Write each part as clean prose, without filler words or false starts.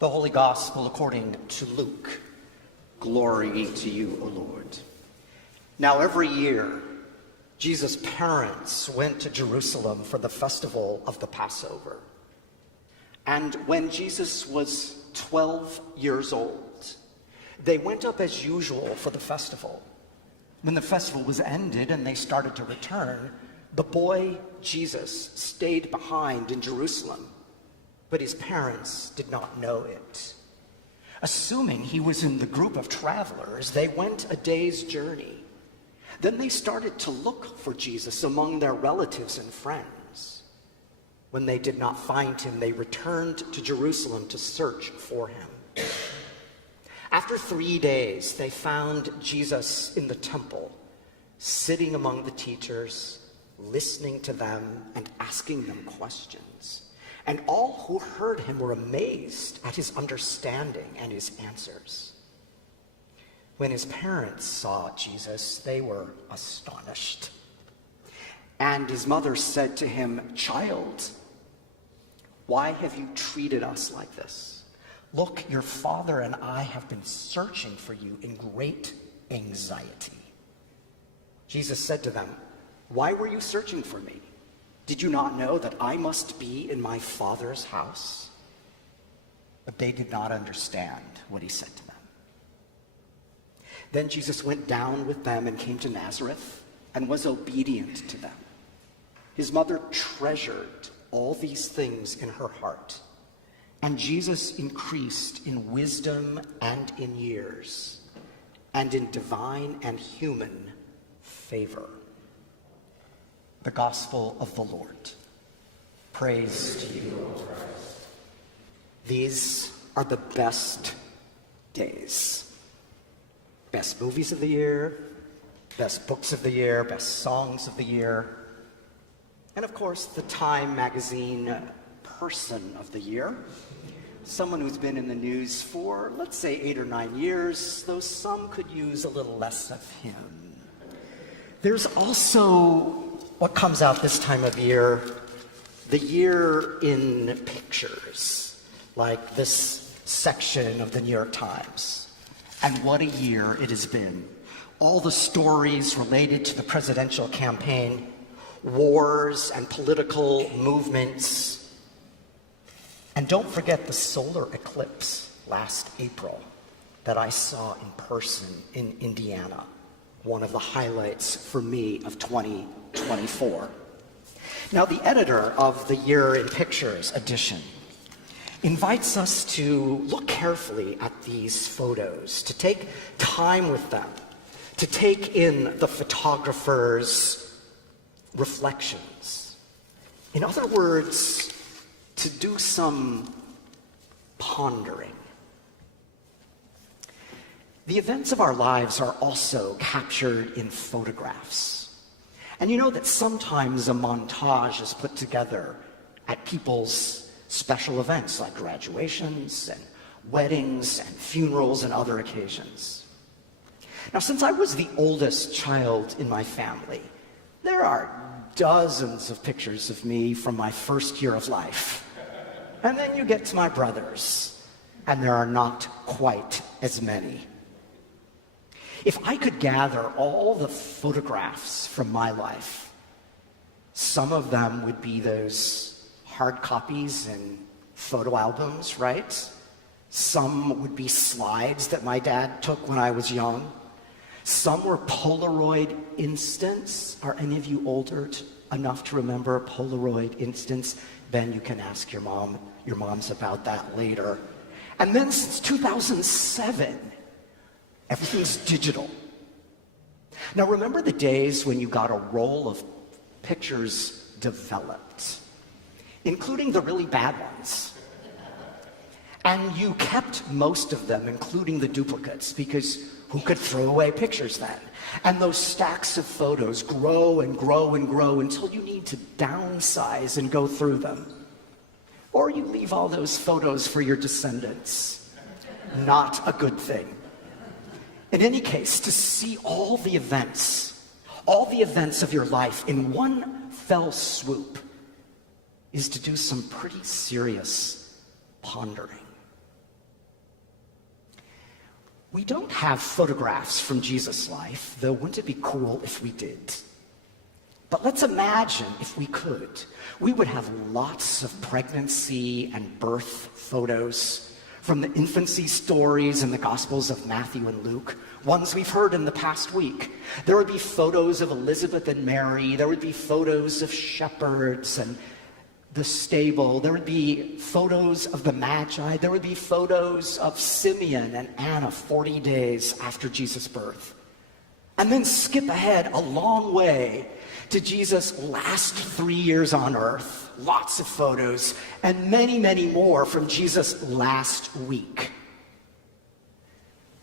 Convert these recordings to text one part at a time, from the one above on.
The Holy Gospel according to Luke. Glory to you, O Lord. Now every year, Jesus' parents went to Jerusalem for the festival of the Passover. And when Jesus was 12 years old, they went up as usual for the festival. When the festival was ended and they started to return, the boy Jesus stayed behind in Jerusalem, but his parents did not know it. Assuming he was in the group of travelers, they went a day's journey. Then they started to look for Jesus among their relatives and friends. When they did not find him, they returned to Jerusalem to search for him. After 3 days, they found Jesus in the temple, sitting among the teachers, listening to them and asking them questions. And all who heard him were amazed at his understanding and his answers. When his parents saw Jesus, they were astonished. And his mother said to him, "Child, why have you treated us like this? Look, your father and I have been searching for you in great anxiety." Jesus said to them, "Why were you searching for me? Did you not know that I must be in my Father's house?" But they did not understand what he said to them. Then Jesus went down with them and came to Nazareth and was obedient to them. His mother treasured all these things in her heart, and Jesus increased in wisdom and in years, and in divine and human favor. The Gospel of the Lord. Praise to you, O Christ. These are the best days. Best movies of the year, best books of the year, best songs of the year, and of course the Time magazine person of the year. Someone who's been in the news for, let's say, 8 or 9 years, though some could use a little less of him. There's also what comes out this time of year, the year in pictures, like this section of the New York Times. And what a year it has been. All the stories related to the presidential campaign, wars and political movements. And don't forget the solar eclipse last April that I saw in person in Indiana. One of the highlights for me of 2024. Now, the editor of the Year in Pictures edition invites us to look carefully at these photos, to take time with them, to take in the photographer's reflections. In other words, to do some pondering. The events of our lives are also captured in photographs. And you know that sometimes a montage is put together at people's special events like graduations and weddings and funerals and other occasions. Now, since I was the oldest child in my family, there are dozens of pictures of me from my first year of life. And then you get to my brothers, and there are not quite as many. If I could gather all the photographs from my life, some of them would be those hard copies and photo albums, right? Some would be slides that my dad took when I was young. Some were Polaroid instants. Are any of you older enough to remember Polaroid instants? Then you can ask your moms about that later. And then since 2007, everything's digital. Now, remember the days when you got a roll of pictures developed, including the really bad ones. And you kept most of them, including the duplicates, because who could throw away pictures then? And those stacks of photos grow and grow and grow until you need to downsize and go through them. Or you leave all those photos for your descendants. Not a good thing. In any case, to see all the events of your life in one fell swoop is to do some pretty serious pondering. We don't have photographs from Jesus' life, though wouldn't it be cool if we did? But let's imagine if we could. We would have lots of pregnancy and birth photos from the infancy stories in the Gospels of Matthew and Luke, ones we've heard in the past week. There would be photos of Elizabeth and Mary. There would be photos of shepherds and the stable. There would be photos of the Magi. There would be photos of Simeon and Anna 40 days after Jesus' birth. And then skip ahead a long way to Jesus' last 3 years on earth. Lots of photos, and many, many more from Jesus' last week.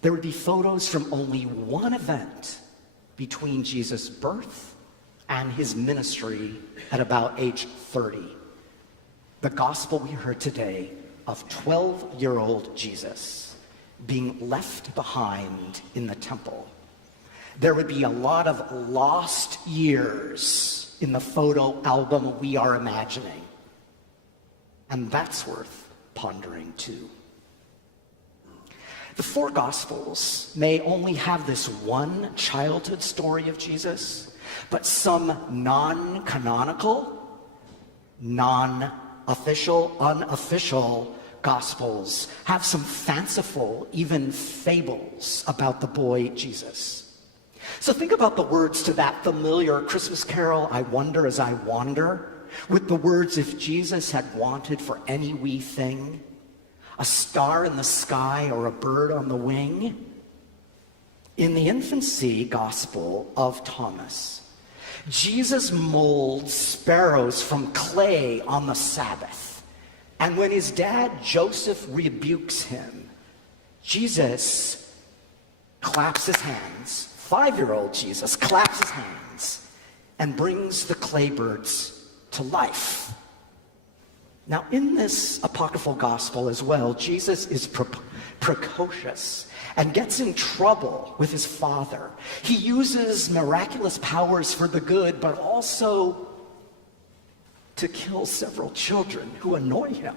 There would be photos from only one event between Jesus' birth and his ministry at about age 30. The gospel we heard today of 12-year-old Jesus being left behind in the temple. There would be a lot of lost years in the photo album we are imagining. And that's worth pondering too. The four Gospels may only have this one childhood story of Jesus, but some non-canonical, non-official, unofficial Gospels have some fanciful, even fables about the boy Jesus. So think about the words to that familiar Christmas carol, "I wonder as I wander," with the words, "If Jesus had wanted for any wee thing, a star in the sky or a bird on the wing." In the infancy gospel of Thomas, Jesus molds sparrows from clay on the Sabbath. And when his dad Joseph rebukes him, Jesus claps his hands. 5-year-old Jesus claps his hands and brings the clay birds to life. Now, in this apocryphal gospel as well, Jesus is precocious and gets in trouble with his father. He uses miraculous powers for the good, but also to kill several children who annoy him.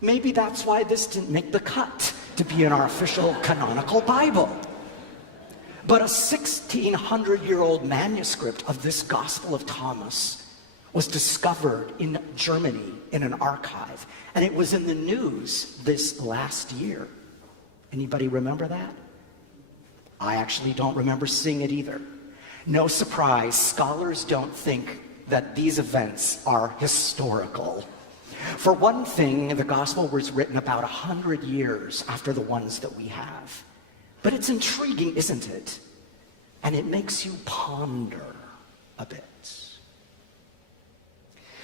Maybe that's why this didn't make the cut to be in our official canonical Bible. But a 1,600-year-old manuscript of this Gospel of Thomas was discovered in Germany in an archive, and it was in the news this last year. Anybody remember that? I actually don't remember seeing it either. No surprise, scholars don't think that these events are historical. For one thing, the Gospel was written about 100 years after the ones that we have. But it's intriguing, isn't it? And it makes you ponder a bit.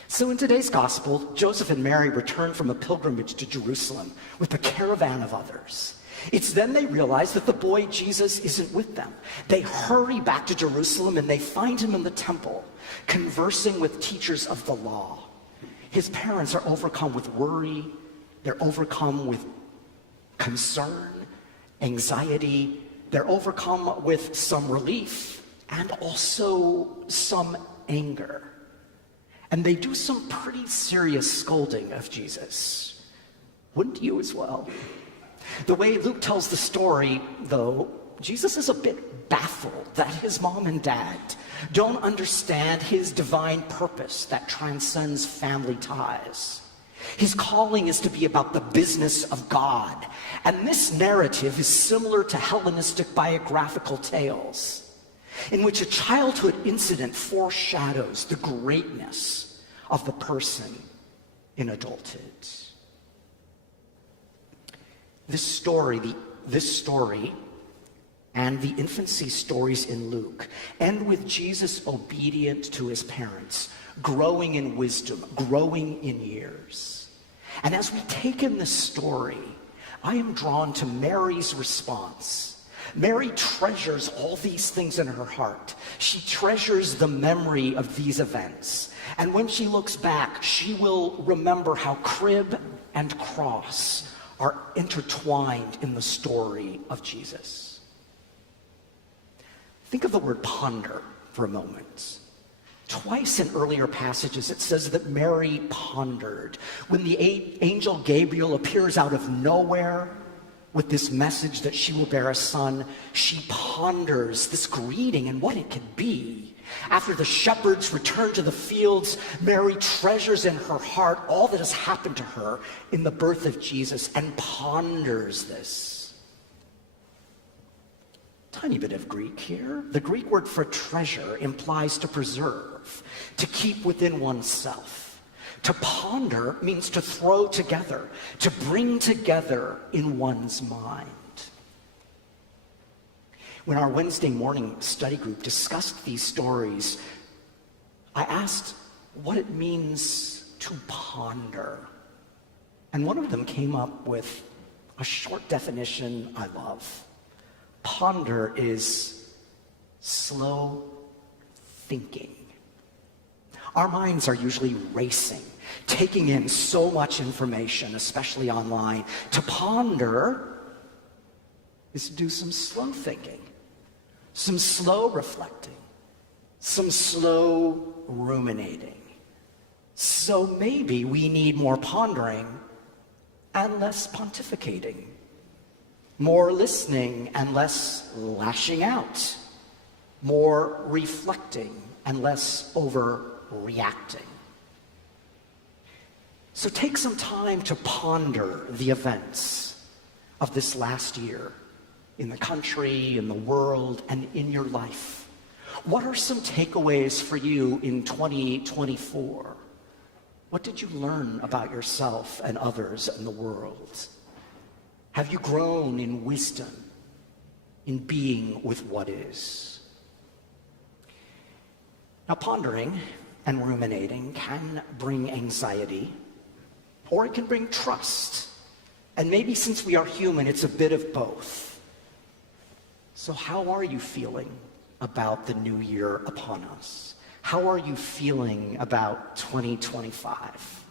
So in today's gospel, Joseph and Mary return from a pilgrimage to Jerusalem with a caravan of others. It's then they realize that the boy Jesus isn't with them. They hurry back to Jerusalem and they find him in the temple, conversing with teachers of the law. His parents are overcome with worry. They're overcome with concern, anxiety. They're overcome with some relief and also some anger. And they do some pretty serious scolding of Jesus. Wouldn't you as well? The way Luke tells the story, though, Jesus is a bit baffled that his mom and dad don't understand his divine purpose that transcends family ties. His calling is to be about the business of God. And this narrative is similar to Hellenistic biographical tales, in which a childhood incident foreshadows the greatness of the person in adulthood. This story and the infancy stories in Luke end with Jesus obedient to his parents, growing in wisdom, growing in years. And as we take in this story, I am drawn to Mary's response. Mary treasures all these things in her heart. She treasures the memory of these events. And when she looks back, she will remember how crib and cross are intertwined in the story of Jesus. Think of the word ponder for a moment. Twice in earlier passages, it says that Mary pondered. When the angel Gabriel appears out of nowhere with this message that she will bear a son, she ponders this greeting and what it could be. After the shepherds return to the fields, Mary treasures in her heart all that has happened to her in the birth of Jesus and ponders this. Tiny bit of Greek here. The Greek word for treasure implies to preserve, to keep within oneself. To ponder means to throw together, to bring together in one's mind. When our Wednesday morning study group discussed these stories, I asked what it means to ponder. And one of them came up with a short definition I love. Ponder is slow thinking. Our minds are usually racing, taking in so much information, especially online. To ponder is to do some slow thinking, some slow reflecting, some slow ruminating. So maybe we need more pondering and less pontificating, more listening and less lashing out, more reflecting and less overreacting. So take some time to ponder the events of this last year in the country, in the world, and in your life. What are some takeaways for you in 2024? What did you learn about yourself and others and the world? Have you grown in wisdom, in being with what is? Now, pondering and ruminating can bring anxiety, or it can bring trust. And maybe since we are human, it's a bit of both. So how are you feeling about the new year upon us? How are you feeling about 2025?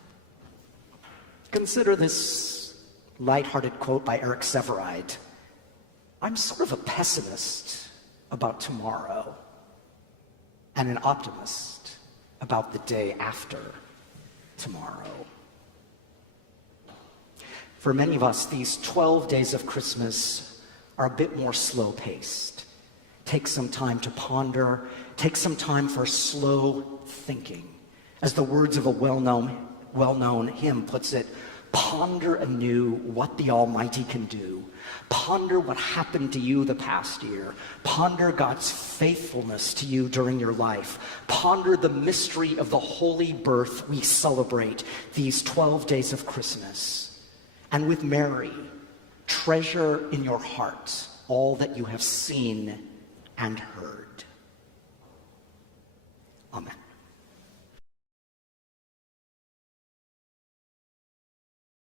Consider this lighthearted quote by Eric Severide. I'm sort of a pessimist about tomorrow and an optimist about the day after tomorrow. For many of us, these 12 days of Christmas are a bit more slow-paced. Take some time to ponder. Take some time for slow thinking. As the words of a well-known hymn puts it, ponder anew what the Almighty can do. Ponder what happened to you the past year. Ponder God's faithfulness to you during your life. Ponder the mystery of the holy birth we celebrate these 12 days of Christmas. And with Mary, treasure in your heart all that you have seen and heard.